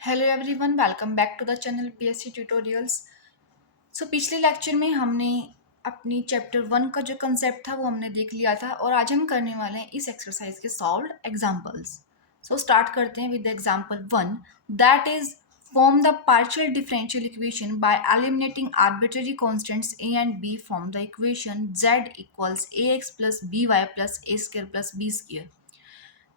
Hello everyone, welcome back to the channel PSC tutorials. पिछले lecture में हमने अपनी चैप्टर 1 का जो कंसेप्ट था वो हमने देख लिया था और आज हम करने वाले हैं इस एक्सरसाइज के सॉल्व्ड एग्जांपल्स। स्टार्ट करते हैं with example 1, that is form the partial differential equation by eliminating arbitrary constants a and b from the equation z equals ax plus by plus a square plus b square.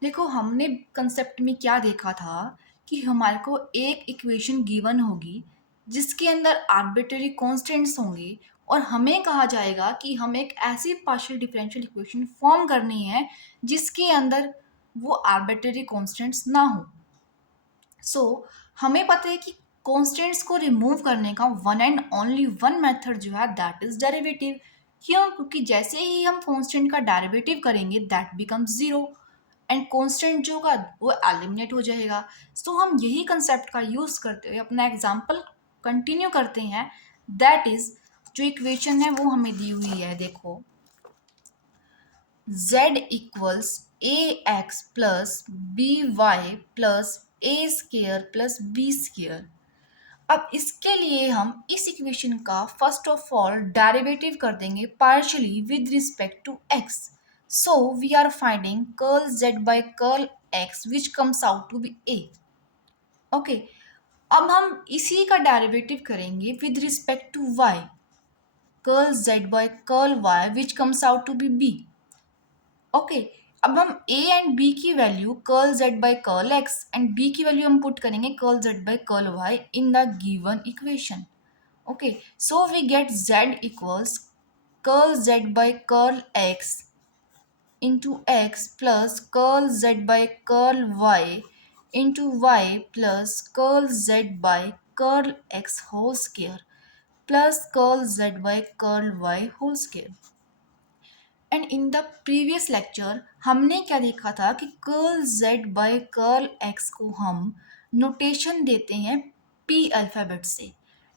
देखो, हमने concept में क्या देखा था कि हमारे को एक इक्वेशन गिवन होगी जिसके अंदर आर्बिट्ररी कांस्टेंट्स होंगे और हमें कहा जाएगा कि हमें एक ऐसी पार्शियल डिफरेंशियल इक्वेशन फॉर्म करनी है जिसके अंदर वो आर्बिट्ररी कांस्टेंट्स ना हो। हमें पता है कि कांस्टेंट्स को रिमूव करने का one and only one method जो है दैट इज डेरिवेटिव। क्यों? क्योंकि जैसे ही हम कांस्टेंट का डेरिवेटिव करेंगे that becomes zero and constant जो होगा वो एलिमिनेट हो जाएगा। हम यही कंसेप्ट का यूज करते हुए अपना एग्जांपल कंटिन्यू करते हैं। दैट इज जो इक्वेशन है वो हमें दी हुई है, देखो z equals a x plus b y plus a square plus b square. अब इसके लिए हम इस इक्वेशन का फर्स्ट ऑफ ऑल डेरिवेटिव कर देंगे partially with respect to x। So we are finding curl z by curl x which comes out to be a। Okay, अब हम इसी का डेरिवेटिव करेंगे with respect to y, curl z by curl y which comes out to be b। Okay, अब हम a and b की value curl z by curl x and b की value हम पुट करेंगे curl z by curl y in the given equation. Okay, so we get z equals curl z by curl x into x plus curl z by curl y into y plus curl z by curl x whole square plus curl z by curl y whole square। And in the previous lecture हमने क्या देखा था कि curl z by curl x को हम notation देते हैं p alphabet से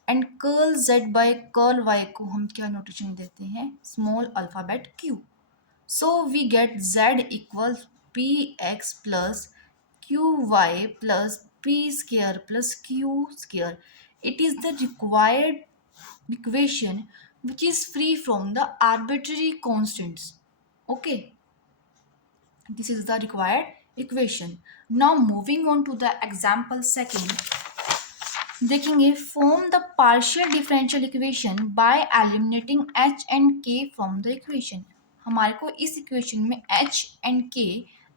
and curl z by curl y को हम क्या नोटेशन देते हैं small alphabet q। So we get z equals px plus qy plus p square plus q square. It is the required equation which is free from the arbitrary constants. Okay, this is the required equation. Now moving on to the example second, देखेंगे form the partial differential equation by eliminating h and k from the equation. हमारे को इस equation में h and k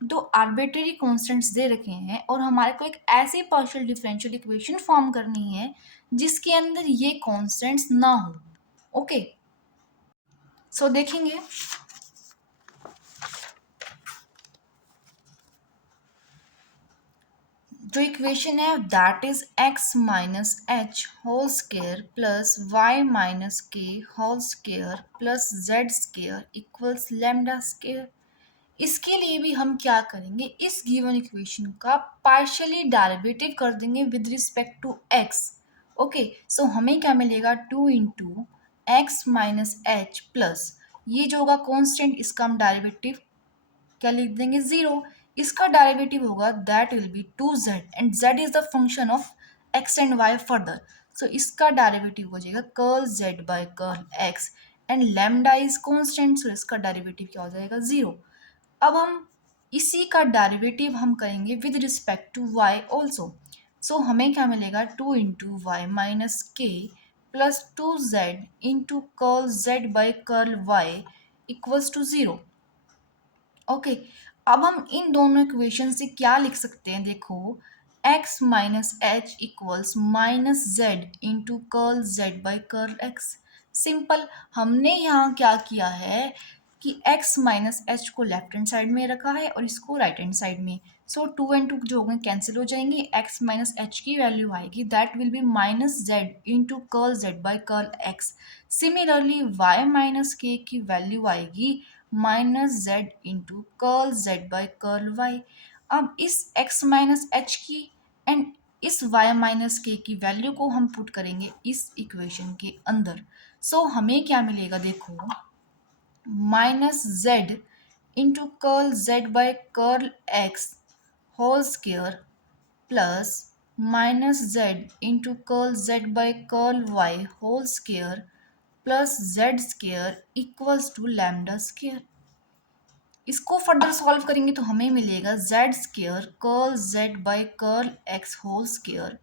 दो arbitrary constants दे रखे हैं और हमारे को एक ऐसी पार्शियल डिफरेंशियल इक्वेशन फॉर्म करनी है जिसके अंदर ये कांस्टेंट्स ना हो। ओके, देखेंगे जो इक्वेशन है that is x minus h whole square plus y minus k whole square plus z square equals lambda square. इसके लिए भी हम क्या करेंगे, इस गिवन इक्वेशन का पार्शियली डेरिवेटिव कर देंगे with respect to x। Okay, so हमें क्या मिलेगा 2 into x minus h plus ये जो होगा कॉन्स्टेंट इसका हम डेरिवेटिव क्या लिख देंगे जीरो। इसका डेरिवेटिव होगा that will be 2z and z is the function of x and y further. इसका डेरिवेटिव हो जाएगा curl z by curl x and lambda is constant, so इसका डेरिवेटिव क्या हो जाएगा जीरो। अब हम इसी का डेरिवेटिव हम करेंगे with respect to y also. हमें क्या मिलेगा 2 into y minus k plus 2z into curl z by curl y equals to zero. Okay, अब हम इन दोनों इक्वेशन से क्या लिख सकते हैं, देखो x minus H equals minus z into curl Z by curl x। Simple, हमने यहाँ क्या किया है कि x माइनस एच को लेफ्ट हैंड साइड में रखा है और इसको राइट हैंड साइड में। 2 एंड 2 जो होंगे कैंसिल हो जाएंगे, x माइनस एच की वैल्यू आएगी that will be minus z into curl Z by curl x। Similarly y minus k की वैल्यू आएगी minus z into curl Z by curl y. अब इस x माइनस एच की and इस y minus k की value को हम put करेंगे इस इक्वेशन के अंदर। हमें क्या मिलेगा, देखो minus z into curl Z by curl x whole square plus minus z into curl Z by curl Y whole square plus z square equals to lambda square. इसको फर्दर सॉल्व करेंगे तो हमें मिलेगा z square curl Z by curl x whole square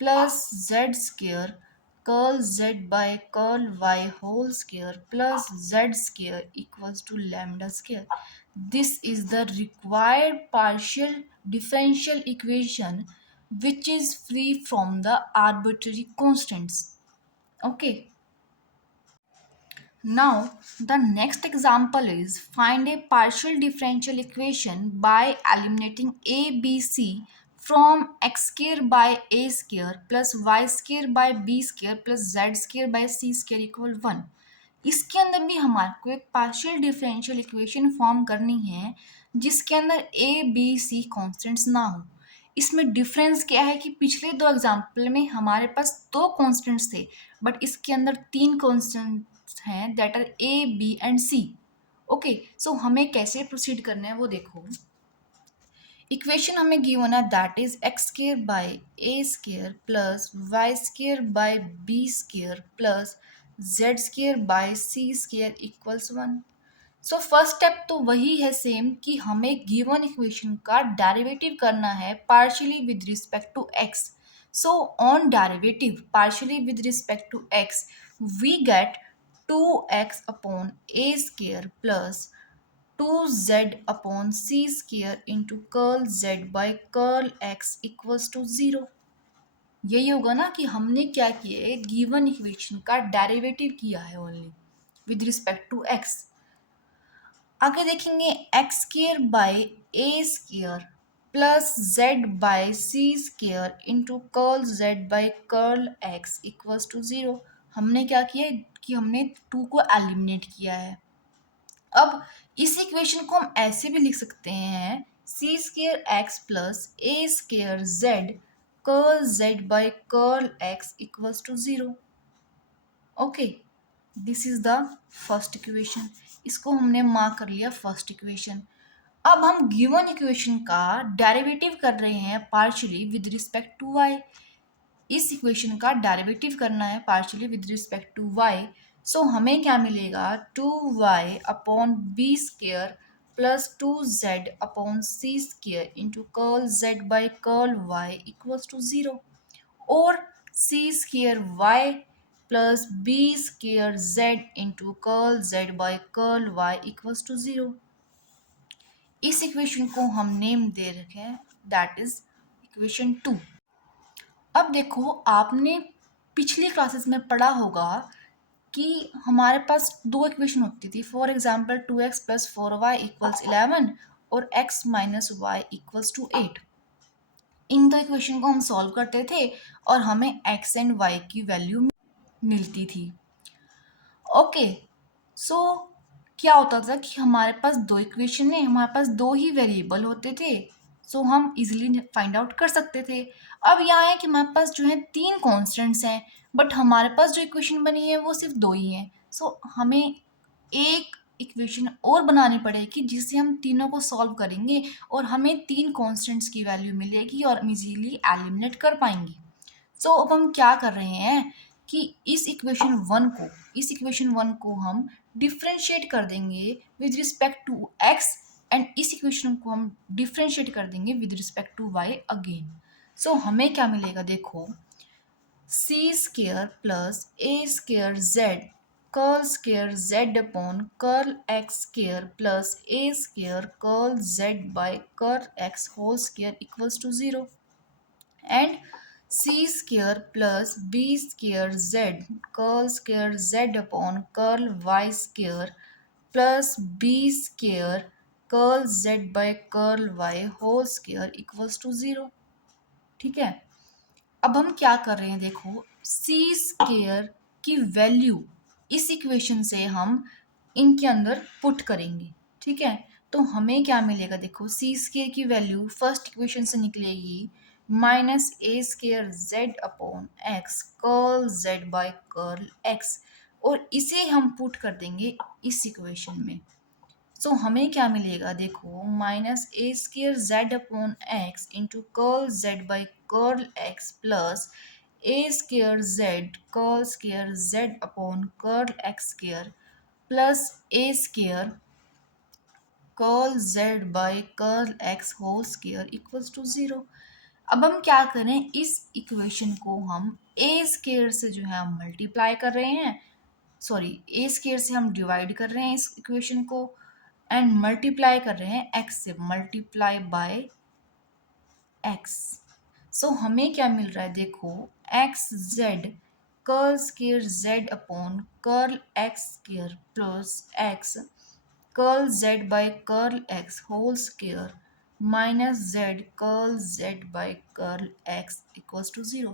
plus z square curl Z by curl Y whole square plus z square equals to lambda square. This is the required partial differential equation which is free from the arbitrary constants. Okay. Now, the next example is find a partial differential equation by eliminating a, b, c from x square by a square plus y square by b square plus z square by c square equal 1। इसके अंदर भी हमारे को एक partial differential equation form करनी है जिसके अंदर ए बी सी कॉन्स्टेंट्स ना हो। इसमें डिफरेंस क्या है कि पिछले दो एग्जाम्पल में हमारे पास दो कॉन्स्टेंट्स थे, बट इसके अंदर तीन कॉन्स्टेंट्स हैं that are a b and c. Okay, so हमें कैसे प्रोसीड करना है वो देखो। इक्वेशन हमें गिवन है that is x square by a square plus y square by b square plus z square by c square equals 1। So first step तो वही है सेम कि हमें गिवन इक्वेशन का डेरिवेटिव करना है partially with respect to x. So on derivative partially with respect to x we get 2x upon a square plus 2z upon c square into curl z by curl x equals to 0। यही होगा ना कि हमने क्या किया है, given equation का derivative किया है only with respect to x। आगे देखेंगे x square by a square plus z by c square into curl Z by curl x equals to 0। हमने क्या किया कि हमने 2 को एलिमिनेट किया है। अब इस इक्वेशन को हम ऐसे भी लिख सकते हैं c square x plus a square z curl Z by curl x equals to 0। Okay, this is the first equation. इसको हमने मार्क कर लिया फर्स्ट इक्वेशन। अब हम गिवन इक्वेशन का डेरिवेटिव कर रहे हैं partially with respect to y. इस इक्वेशन का डेरिवेटिव करना है partially with respect to y. So हमें क्या मिलेगा 2y upon b square plus 2z upon c square into curl z by curl y equals to 0 और c square y plus b square z into curl Z by curl y equals to 0। इस equation को हम name दे रखे हैं that is equation 2। अब देखो आपने पिछली क्लासेस में पढ़ा होगा कि हमारे पास दो इक्वेशन होती थी। For example 2x plus 4y equals 11 और x minus y equals to 8। इन दो इक्वेशन को हम सॉल्व करते थे और हमें x एंड y की वैल्यू मिलती थी। ओके, सो क्या होता था कि हमारे पास दो इक्वेशन है, हमारे पास दो ही वेरिएबल होते थे, सो हम इजीली फाइंड आउट कर सकते थे। अब यहाँ है कि हमारे पास जो है तीन कॉन्स्टेंट्स हैं, बट हमारे पास जो इक्वेशन बनी है वो सिर्फ दो ही हैं। सो हमें एक इक्वेशन और बनानी पड़ेगी जिससे हम तीनों को सॉल्व करेंगे और हमें तीन कॉन्स्टेंट्स की वैल्यू मिलेगी और हम इजीली एलिमिनेट कर पाएंगे। सो अब हम क्या कर रहे हैं कि इस इक्वेशन वन को हम डिफ्रेंशिएट कर देंगे with respect to x and इस इक्वेशन को हम डिफ्रेंशिएट कर देंगे with respect to y again. So हमें क्या मिलेगा देखो c square plus a square z curl square z upon curl x square plus a square curl Z by curl x whole square equals to 0 and c square plus b square z curl square z upon curl y square plus b square curl z by curl y whole square equals to 0। ठीक है, अब हम क्या कर रहे हैं देखो c square की वैल्यू इस इक्वेशन से हम इनके अंदर पुट करेंगे। ठीक है, तो हमें क्या मिलेगा देखो सी स्केयर की वैल्यू फर्स्ट इक्वेशन से निकलेगी minus a square z upon x curl Z by curl x और इसे हम पुट कर देंगे इस इक्वेशन में। सो हमें क्या मिलेगा, देखो minus a square z upon x into curl Z by curl x plus a square z upon curl x square plus a square curl Z by curl x whole square equals to zero. अब हम क्या करें, इस equation को हम ए square से जो है हम मल्टीप्लाई कर रहे हैं, सॉरी ए स्केयर से हम डिवाइड कर रहे हैं इस इक्वेशन को, एंड मल्टीप्लाई कर रहे हैं एक्स से, मल्टीप्लाई बाय एक्स। सो हमें क्या मिल रहा है, देखो x z curl square z upon curl x square plus x curl Z by curl x whole square minus z curl z by curl x equals to 0,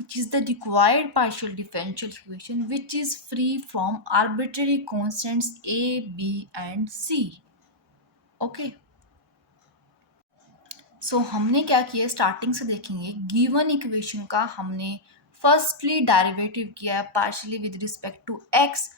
which is the required partial differential equation which is free from arbitrary constants a, b and c. Okay. सो हमने क्या किया, starting से देखेंगे, given equation का हमने firstly derivative किया है partially with respect to x.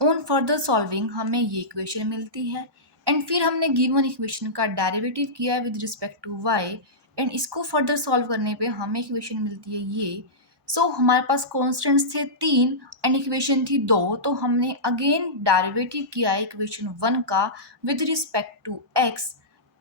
On further solving हमें ये इक्वेशन मिलती है, एंड फिर हमने गिवन इक्वेशन का डेरिवेटिव किया है with respect to y, and इसको फर्दर सॉल्व करने पे हमें इक्वेशन मिलती है ये। सो हमारे पास कॉन्स्टेंट्स थे 3 एंड इक्वेशन थी 2, तो हमने अगेन डेरिवेटिव किया है इक्वेशन 1 का with respect to x,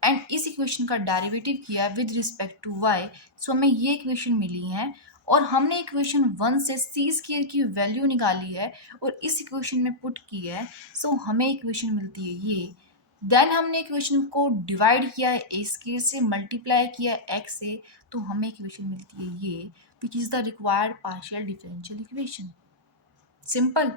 and इस इक्वेशन का डेरिवेटिव किया with respect to y. So हमें ये इक्वेशन मिली है, और हमने इक्वेशन 1 से सी स्क्वायर की वैल्यू निकाली है और इस इक्वेशन में पुट की है। सो हमें इक्वेशन मिलती है ये। देन हमने इक्वेशन को डिवाइड किया है ए स्क्वायर से, मल्टीप्लाई किया है एक्स से, तो हमें इक्वेशन मिलती है ये, which is the required partial differential equation. Simple.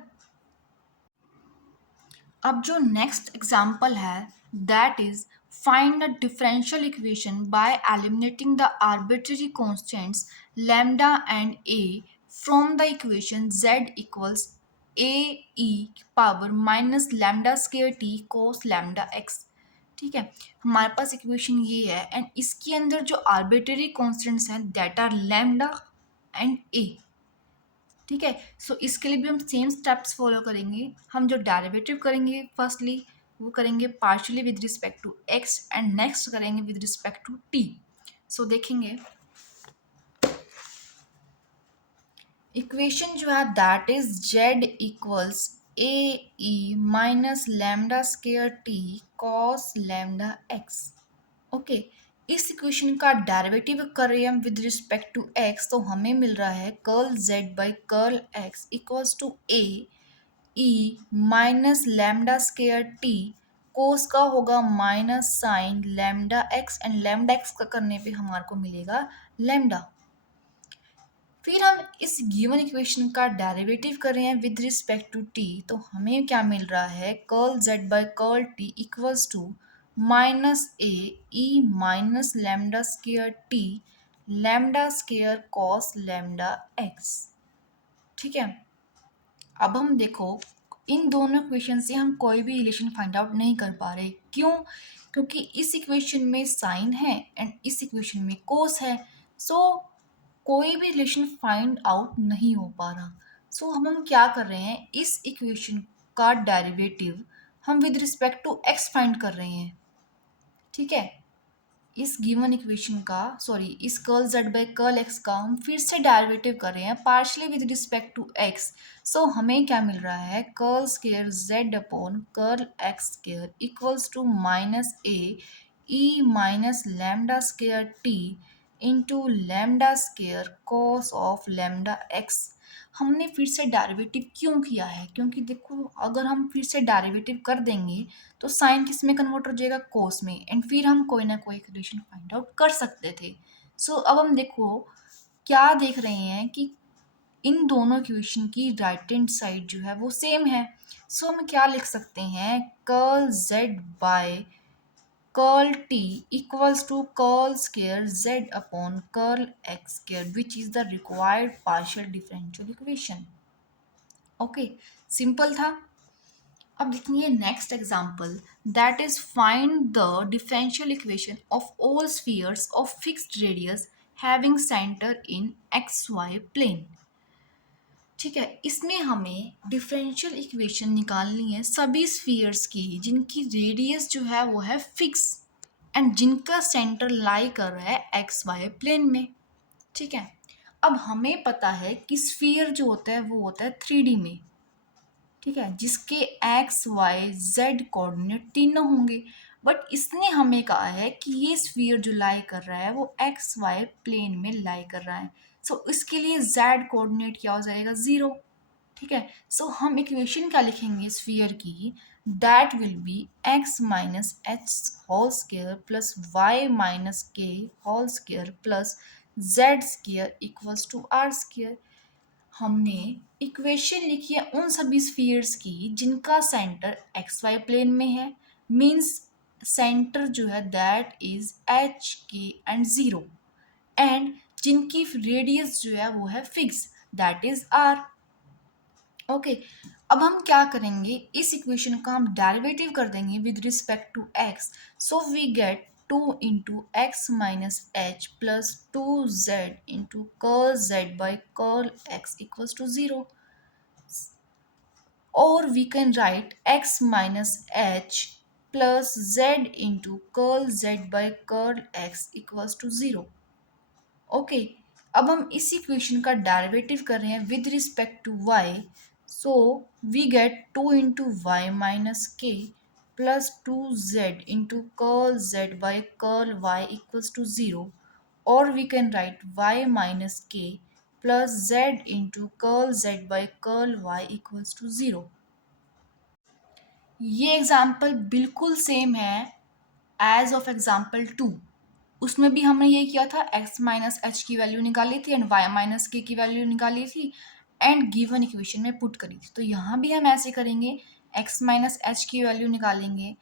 अब जो नेक्स्ट एग्जाम्पल है, that is find the differential equation by eliminating the arbitrary constants lambda and A from the equation z equals a E power minus lambda square t cos lambda x. ठीक है, हमारे पास equation ये है, and इसके अंदर जो arbitrary constants हैं that R lambda and ए। ठीक है, सो इसके लिए भी हम सेम स्टेप्स फॉलो करेंगे। हम जो डेरिवेटिव करेंगे फर्स्टली वो करेंगे partially with respect to x, and next करेंगे with respect to t. So देखेंगे इक्वेशन जो है that is z equals a e minus lambda square t cos lambda x. Okay, इस इक्वेशन का डेरिवेटिव कर रहे हैं हम विद रिस्पेक्ट टू एक्स, तो हमें मिल रहा है curl Z by curl x equals to a e minus lambda square t, cos का होगा minus sine lambda x, and lambda x का करने पे हमारे को मिलेगा लैम्डा। फिर हम इस गिवन इक्वेशन का डेरिवेटिव कर रहे हैं विद रिस्पेक्ट टू टी, तो हमें क्या मिल रहा है, curl Z by curl t equals to minus a e minus lambda square t lambda square cos lambda x. ठीक है, अब हम देखो इन दोनों इक्वेशन से हम कोई भी रिलेशन फाइंड आउट नहीं कर पा रहे। क्यों? क्योंकि इस इक्वेशन में साइन है एंड इस इक्वेशन में कोस है, सो कोई भी रिलेशन फाइंड आउट नहीं हो पा रहा। सो हम क्या कर रहे हैं, इस इक्वेशन का डेरिवेटिव हम with respect to x find कर रहे हैं। ठीक है, इस गिवन इक्वेशन का, सॉरी इस curl Z by curl x का हम फिर से डेरिवेटिव कर रहे हैं partially with respect to x. So हमें क्या मिल रहा है, curl square z upon curl x square equals to minus a e minus lambda square t into lambda square cos of lambda x. हमने फिर से डेरिवेटिव क्यों किया है, क्योंकि देखो अगर हम फिर से डेरिवेटिव कर देंगे तो साइन किस में कन्वर्ट हो जाएगा, कोस में, एंड फिर हम कोई ना कोई रिलेशन फाइंड आउट कर सकते थे। सो अब हम देखो क्या देख रहे हैं कि इन दोनों इक्वेशन की राइट हैंड साइड जो है वो सेम है। सो हम क्या लिख सकते हैं, curl Z by curl t equals to curl square z upon curl x square which is the required partial differential equation. Okay, simple था। अब देखेंगे next example, that is find the differential equation of all spheres of fixed radius having centre in x y plane. ठीक है, इसमें हमें differential equation निकालनी है सभी स्फीयर्स की जिनकी रेडियस जो है वो है फिक्स एंड जिनका सेंटर लाई कर रहा है एक्स वाई प्लेन में। ठीक है, अब हमें पता है कि स्फीयर जो होता है वो होता है 3D में। ठीक है, जिसके एक्स वाई जेड कोऑर्डिनेट तीनों होंगे। बट इसने हमें कहा है कि ये स्फीयर जो लाई कर रहा है वो एक्स वाई प्लेन में लाई कर रहा है। सो इसके लिए जेड कोऑर्डिनेट क्या हो जाएगा, 0। ठीक है, सो हम इक्वेशन क्या लिखेंगे स्फीयर की, that will be x minus h whole square plus y minus k whole square plus z square equals to r square. हमने इक्वेशन लिखी है उन सभी स्फीयर्स की जिनका सेंटर एक्स वाई प्लेन में है, मींस सेंटर जो है that is h k and 0, and जिनकी रेडियस जो है वो है fix that is r. Okay, अब हम क्या करेंगे, इस इक्वेशन का हम डेरिवेटिव कर देंगे with respect to x. So we get 2 into x minus h plus 2z into curl Z by curl x equals to 0। Or we can write x minus h plus z into curl z by curl x equals to 0। Okay, अब हम इस equation का derivative कर रहे हैं with respect to y। So we get 2 into y minus k plus 2z into curl z by curl y equals to 0। और we can write y minus k plus z into curl z by curl y equals to 0। ये example बिल्कुल same है as of example 2। उसमें भी हमने ये किया था, x माइनस एच की वैल्यू निकाली थी एंड y माइनस के की वैल्यू निकाली थी एंड गिवन इक्वेशन में पुट करी थी। तो यहाँ भी हम ऐसे करेंगे, x माइनस एच की वैल्यू निकालेंगे,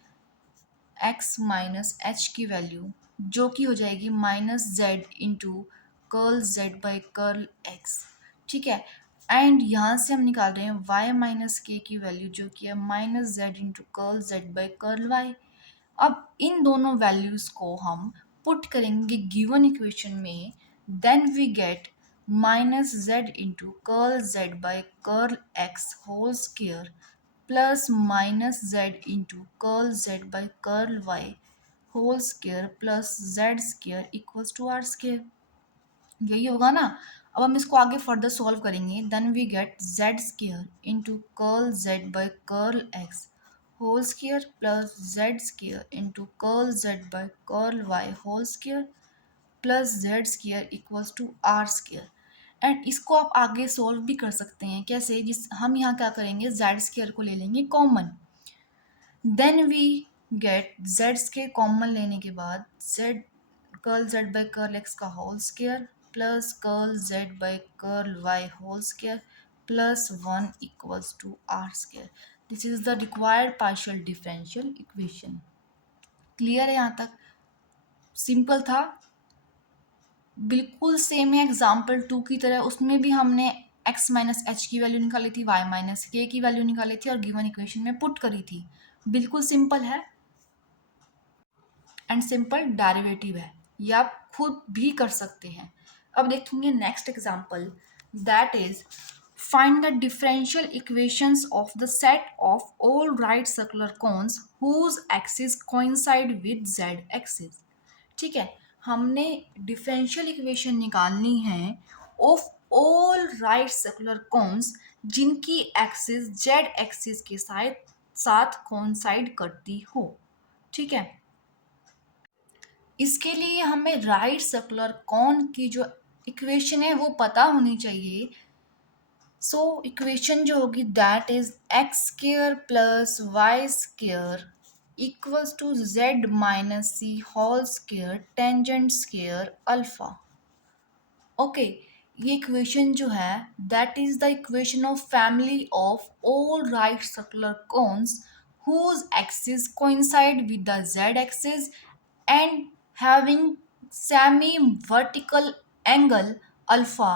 x माइनस एच की वैल्यू जो कि हो जाएगी minus z into curl Z by curl x. ठीक है, एंड यहाँ से हम निकाल रहे हैं y माइनस के की वैल्यू जो कि है minus z into curl Z by curl y. अब इन दोनों वैल्यूज को हम पुट करेंगे गिवन इक्वेशन में, then we get minus z into curl Z by curl x whole square plus minus z into curl Z by curl Y whole square plus z square equals to r square. यही होगा ना। अब हम इसको आगे further solve करेंगे, then we get z square into curl Z by curl x whole square plus z square into curl Z by curl Y whole square plus z square equals to r square. And इसको आप आगे solve भी कर सकते हैं, कैसे, जिस हम यहाँ क्या करेंगे जेड स्क्वायर को ले लेंगे common, then we get z square common लेने के बाद जेड curl Z by curl x का whole square plus curl Z by curl Y whole square plus 1 equals to r square. This is the required partial differential equation. Clear है यहाँ तक? Simple था, बिल्कुल सेम है एग्जाम्पल 2 की तरह। उसमें भी हमने x माइनस एच की वैल्यू निकाली थी, y माइनस के की वैल्यू निकाली थी और गिवन इक्वेशन में पुट करी थी। बिल्कुल सिंपल है एंड सिंपल डेरिवेटिव है, ये आप खुद भी कर सकते हैं। अब देखेंगे next example, that is find the differential equations of the set of all right circular cones whose axis coincide with z axis. ठीक है, हमने डिफरेंशियल इक्वेशन निकालनी है of all right circular cones जिनकी एक्सिस जेड एक्सिस के साथ साथ coincide करती हो। ठीक है, इसके लिए हमें राइट सर्कुलर कॉन की जो इक्वेशन है वो पता होनी चाहिए। सो इक्वेशन जो होगी that is x square plus y square equals to z minus c whole square tangent square alpha. Okay, ये इक्वेशन जो है that is the equation of family of all right circular cones whose axis coincide with the z-axis and having semi vertical angle alpha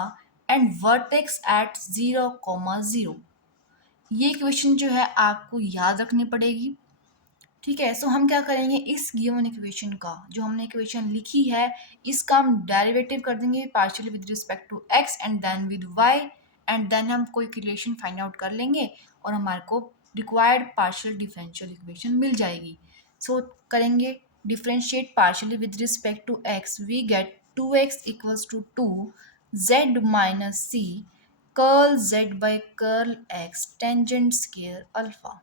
and vertex at 0, 0। ये equation जो है आपको याद रखनी पड़ेगी। ठीक है, सो हम क्या करेंगे, इस गिवन इक्वेशन का जो हमने इक्वेशन लिखी है इसका हम डेरिवेटिव कर देंगे partially with respect to x and then with y and then हम कोई रिलेशन फाइंड आउट कर लेंगे और हमारे को रिक्वायर्ड पार्शियल डिफरेंशियल इक्वेशन मिल जाएगी. सो करेंगे differentiate partially with respect to x, we get 2x equals to 2 z minus c curl z by curl x tangent square alpha.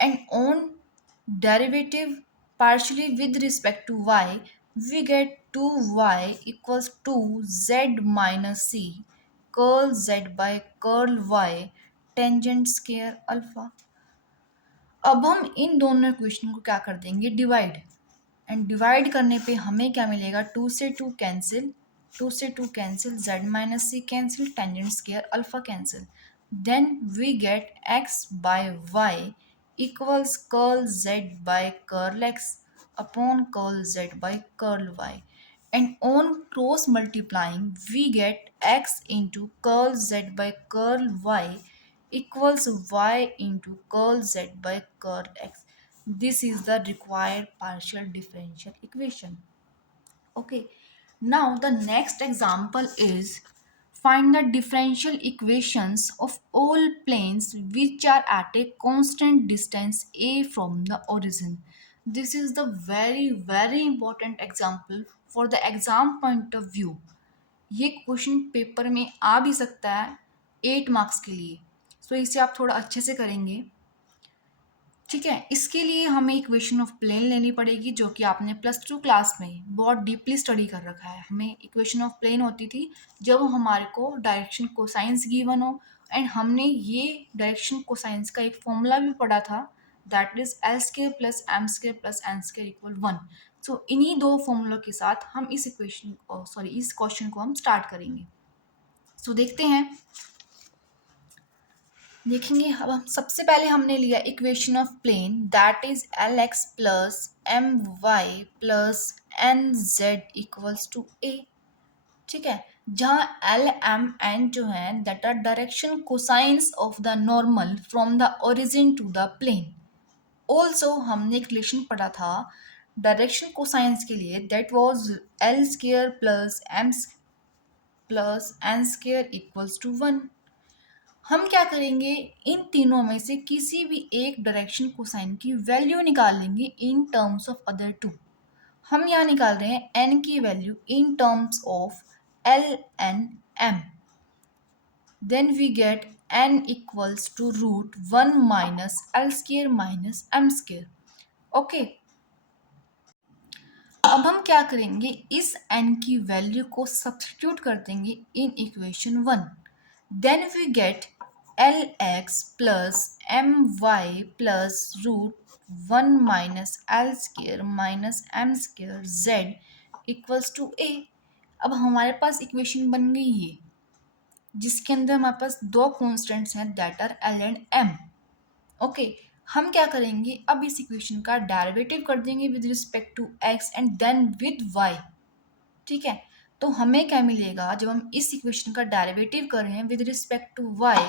And on derivative partially with respect to y, we get 2y equals 2 z minus c curl z by curl y tangent square alpha. अब हम इन दोनों equation को क्या कर देंगे, divide. And divide करने पे हमें क्या मिलेगा, 2 से 2 कैंसिल, 2 से 2 cancel, z minus c cancel, tangent square alpha cancel. Then we get x by y equals curl z by curl x upon curl z by curl y. And on cross multiplying we get x into curl z by curl y equals y into curl z by curl x. This is the required partial differential equation. Okay, now the next example is find the differential equations of all planes which are at a constant distance a from the origin. This is the very important example for the exam point of view. ये question paper में आ भी सकता है 8 marks के लिए, सो इसे आप थोड़ा अच्छे से करेंगे. ठीक है, इसके लिए हमें इक्वेशन ऑफ प्लेन लेनी पड़ेगी जो कि आपने +2 क्लास में बहुत डीपली स्टडी कर रखा है. हमें इक्वेशन ऑफ प्लेन होती थी जब हमारे को डायरेक्शन कोसाइंस गिवन हो, एंड हमने ये डायरेक्शन कोसाइंस का एक फॉर्मूला भी पढ़ा था, that is l square plus m square plus n square equal 1. So इन्हीं दो फॉर्मूलों के साथ हम इस इस क्वेश्चन को हम स्टार्ट करेंगे. सो देखते हैं, देखेंगे. अब हम सबसे पहले हमने लिया equation of plane that is l x plus m y plus n z equals to a. ठीक है, जहाँ एल एम एन जो है that are direction cosines of the normal from the origin to the plane. Also हमने एक relation पढ़ा था direction cosines के लिए, that was l square plus m plus n square equals to 1. हम क्या करेंगे, इन तीनों में से किसी भी एक डायरेक्शन कोसाइन की वैल्यू निकाल लेंगे in terms of other two. हम यहाँ निकाल रहे हैं n की value in terms of l n m. Then we get n equals to root 1 minus L square minus M square. Okay, अब हम क्या करेंगे, इस n की वैल्यू को सब्स्टिट्यूट कर देंगे in equation 1. Then we get l x plus m y plus root 1 minus L square minus M square z equals to a. अब हमारे पास इक्वेशन बन गई है जिसके अंदर हमारे पास दो कॉन्स्टेंट्स हैं that are l and m. Okay, हम क्या करेंगे, अब इस इक्वेशन का डेरिवेटिव कर देंगे with respect to x and then with y. ठीक है, तो हमें क्या मिलेगा, जब हम इस इक्वेशन का डेरिवेटिव कर रहे हैं with respect to y,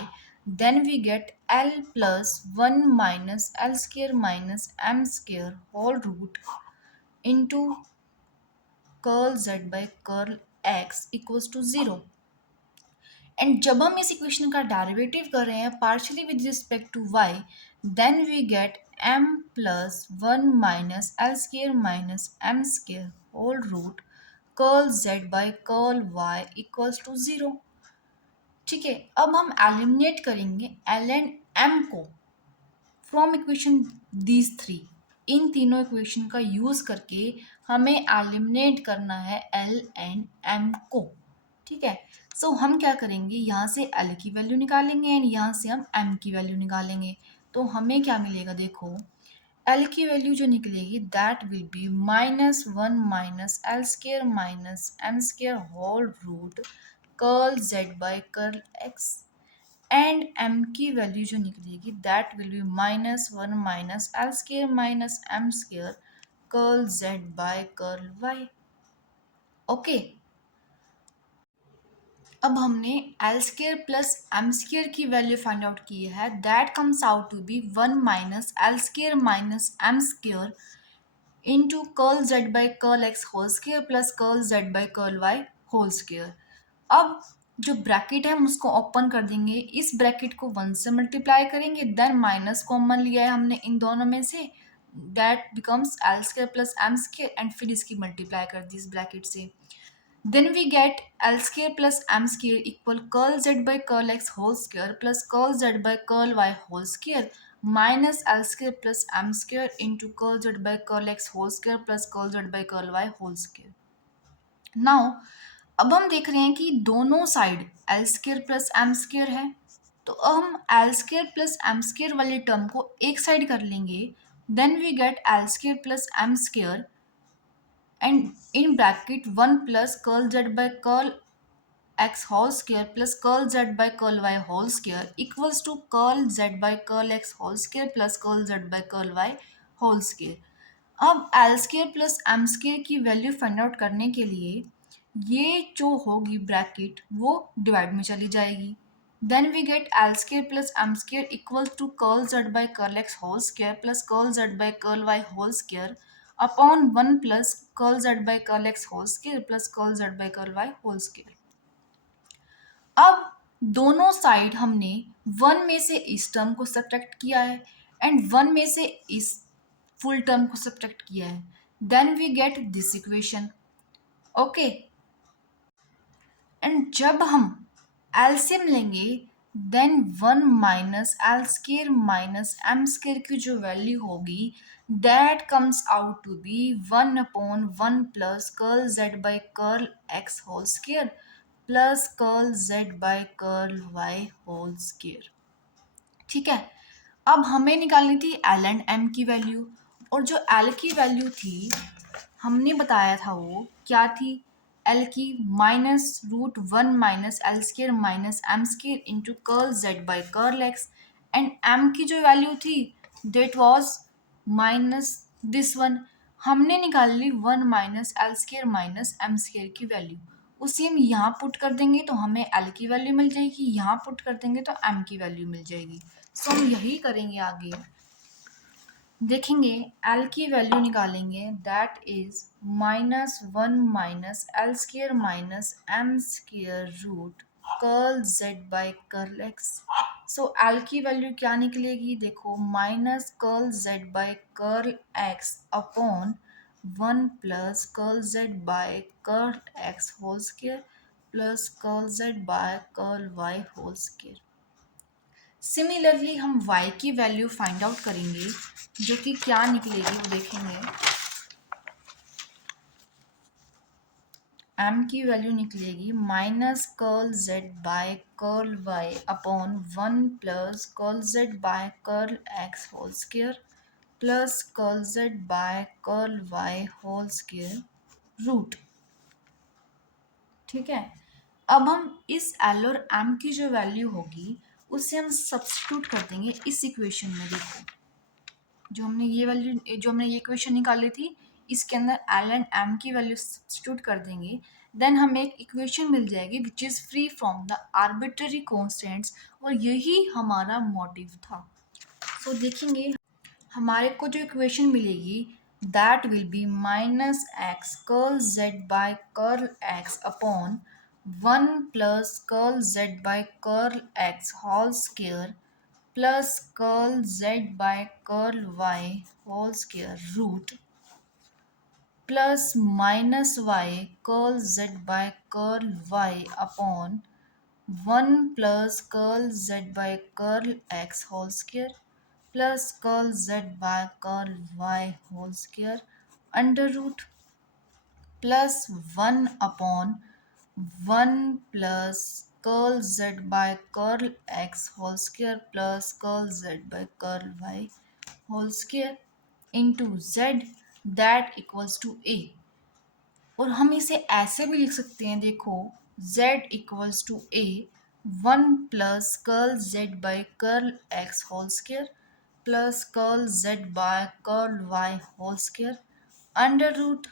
then we get l plus 1 minus L square minus M square whole root into curl Z by curl x equals to 0. And जब हम इस इक्वेशन का डेरिवेटिव कर रहे हैं partially with respect to y, then we get m plus 1 minus L square minus M square whole root curl z by curl y equals to 0. ठीक है, अब हम एलिमिनेट करेंगे एल एंड m को फ्रॉम इक्वेशन दीज थ्री. इन तीनों equation का use करके हमें एलिमिनेट करना है एल एंड m को. ठीक है, सो हम क्या करेंगे, यहाँ से एल की वैल्यू निकालेंगे एंड यहाँ से हम एम की वैल्यू निकालेंगे. तो हमें क्या मिलेगा, देखो एल की वैल्यू जो निकलेगी that will be -1 minus L square minus M square whole root curl Z by curl x. And m की वैल्यू जो निकलेगी that will be -1 minus L square minus M square curl z by curl y. ओके, अब हमने l square plus m square की value find out की है, that comes out to be 1 minus L square minus M square into curl Z by curl x whole square plus curl Z by curl Y whole square. अब जो bracket है हम उसको open कर देंगे, इस ब्रैकेट को 1 से मल्टीप्लाई करेंगे, देन माइनस कॉमन लिया है हमने इन दोनों में से, that becomes l square plus m square, and फिर इसकी मल्टीप्लाई कर दी इस ब्रैकेट से। Then we get l square plus m square equal curl Z by curl x whole square plus curl Z by curl Y whole square minus L square plus m square into curl Z by curl x whole square plus curl Z by curl Y whole square. Now अब हम देख रहे हैं कि दोनों side l square plus m square है, तो अब हम l square plus m square वाली टर्म को एक साइड कर लेंगे, then we get l square plus m square and in bracket 1 plus curl Z by curl x whole square plus curl Z by curl Y whole square equals to curl Z by curl x whole square plus curl Z by curl Y whole square. अब l square plus m square की value find out करने के लिए ये जो होगी bracket वो divide में चली जाएगी, then we get l square plus m square equal to curl Z by curl x whole square plus curl Z by curl Y whole square upon 1 plus curl Z by curl x whole square plus curl Z by curl Y whole square. अब दोनों side हमने 1 में से इस term को subtract किया है and 1 में से इस फुल टर्म को सब्ट्रैक्ट किया है, then we get this equation. Okay, and जब हम एलसीएम लेंगे then 1 minus L square minus M square की जो वैल्यू होगी that comes out to be 1 upon 1 plus curl Z by curl x whole square plus curl Z by curl Y whole square. ठीक है, अब हमें निकालनी थी एल एंड एम की वैल्यू, और जो एल की वैल्यू थी हमने बताया था वो क्या थी, एल की -√1 minus L square minus M square into curl Z by curl x, and M की जो वैल्यू थी that was minus this one, हमने निकाल ली 1 minus L square minus M square की वैल्यू, उसे हम यहाँ पुट कर देंगे तो हमें एल की वैल्यू मिल जाएगी, यहाँ पुट कर देंगे तो एम की वैल्यू मिल जाएगी। सो हम यही करेंगे आगे, देखेंगे एल की वैल्यू निकालेंगे that is -1 minus L square minus M square root curl Z by curl X. So L की वैल्यू क्या निकलेगी, देखो minus curl Z by curl X upon 1 plus curl Z by curl x whole square plus curl Z by curl Y whole square. Similarly हम y की value find out करेंगे जो कि क्या निकलेगी वो देखेंगे। m की वैल्यू निकलेगी minus curl z by curl y upon 1 plus curl z by curl x whole square plus curl z by curl y whole square root. ठीक है, अब हम इस एल और एम की जो वैल्यू होगी उसे हम सब्स्टिट्यूट कर देंगे इस इक्वेशन में। देखो जो हमने ये वैल्यू जो हमने ये इक्वेशन निकाली थी इसके अंदर एल एंड एम की वैल्यू सब्स्टिट्यूट कर देंगे, देन हमें एक इक्वेशन मिल जाएगी which is free from the arbitrary constants, और यही हमारा मोटिव था। सो देखेंगे हमारे को जो इक्वेशन मिलेगी that will be minus X curl Z by curl X upon 1 plus curl Z by curl x whole square plus curl Z by curl Y whole square root plus minus Y curl Z by curl Y upon 1 plus curl Z by curl x whole square plus curl Z by curl Y whole square under root plus 1 upon 1 plus curl Z by curl x whole square plus curl Z by curl Y whole square into z that equals to a. और हम इसे ऐसे भी लिख सकते हैं, देखो z equals to A 1 plus curl z by curl x whole square plus curl z by curl y whole square under root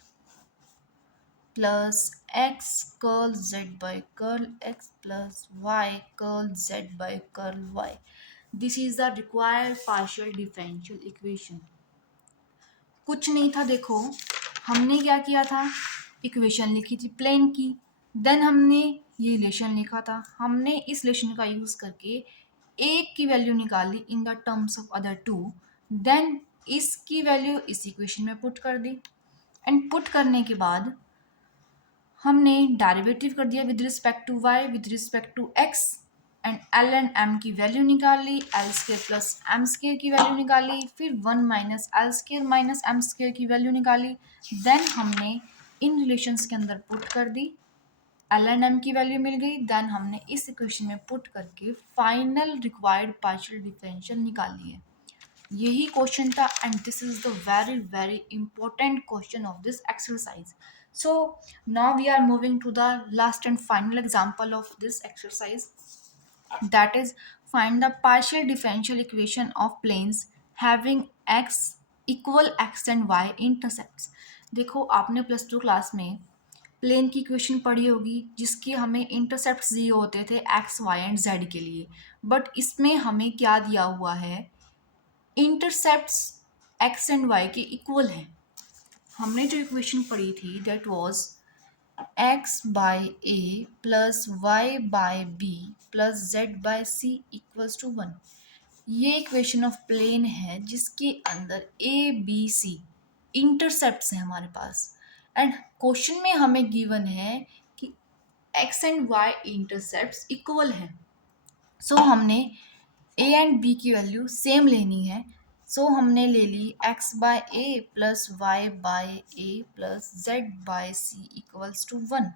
plus x curl z by curl x plus y curl z by curl y। This is the required partial differential equation. कुछ नहीं था, देखो हमने क्या किया था, equation लिखी थी प्लेन की, देन हमने ये रिलेशन लिखा था, हमने इस रिलेशन का यूज़ करके एक की वैल्यू निकाली in the terms of other two, then इसकी वैल्यू इस इक्वेशन में पुट कर दी, एंड पुट करने के बाद हमने डेरिवेटिव कर दिया with respect to Y with respect to x, and L and M की वैल्यू निकाली, L square plus M square की वैल्यू निकाली, फिर 1 - एल स्केयर - एम स्केयर की वैल्यू निकाली, देन हमने इन रिलेशंस के अंदर पुट कर दी, एल एंड एम की वैल्यू मिल गई, देन हमने इस इक्वेशन में पुट करके फाइनल रिक्वायर्ड पार्शियल डिफरेंशियल निकाल लिए। यही क्वेश्चन था, and this is the very very important question of this exercise. So now we are moving to the last and final example of this exercise, that is find the partial differential equation of planes having x equal x and y intercepts. देखो आपने plus two class में plane की equation पढ़ी होगी जिसके हमें intercepts दिए होते थे एक्स वाई एंड जेड के लिए, बट इसमें हमें क्या दिया हुआ है, इंटरसेप्ट्स एक्स एंड वाई के इक्वल हैं. हमने जो इक्वेशन पढ़ी थी that was x by a plus y by b plus z by c equals to 1. ये इक्वेशन ऑफ प्लेन है जिसके अंदर a b c इंटरसेप्ट्स हैं हमारे पास, एंड क्वेश्चन में हमें गिवन है कि x and y intercepts equal हैं. सो हमने a एंड b की वैल्यू सेम लेनी है. सो हमने ले ली x by a plus Y by a plus z by c equals to 1.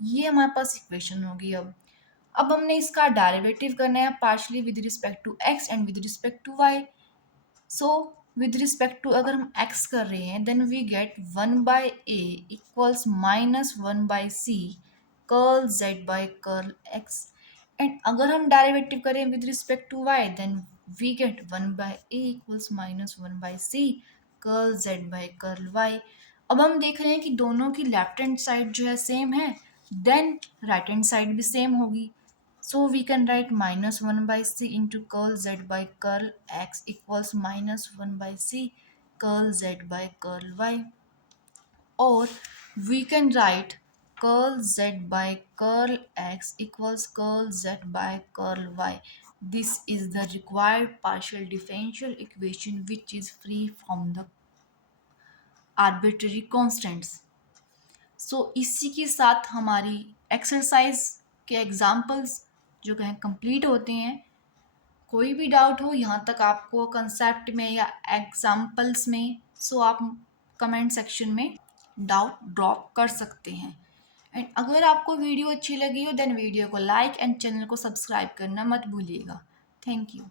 ये हमारे पास इक्वेशन होगी. अब हमने इसका डेरिवेटिव करना है partially with respect to x and with respect to y. सो विद रिस्पेक्ट टू अगर हम x कर रहे हैं then we get 1/a equals -1/c curl z by curl x, and अगर हम डेरिवेटिव करें with respect to y then we get 1/a equals -1/c curl z by curl y. अब हम देख रहे हैं कि दोनों की लेफ्ट हैंड साइड जो है सेम है, देन राइट हैंड साइड भी सेम होगी. So we can write -1/c into curl z by curl x equals -1/c curl z by curl y. Or we can write curl z by curl x equals curl z by curl y. This is the required partial differential equation which is free from the arbitrary constants. सो इसी के साथ हमारी exercise के examples जो कहें complete होते हैं. कोई भी डाउट हो यहाँ तक आपको कंसेप्ट में या एग्जाम्पल्स में, सो आप कमेंट सेक्शन में डाउट ड्रॉप कर सकते हैं. एंड अगर आपको वीडियो अच्छी लगी हो देन वीडियो को लाइक एंड चैनल को सब्सक्राइब करना मत भूलिएगा. Thank you.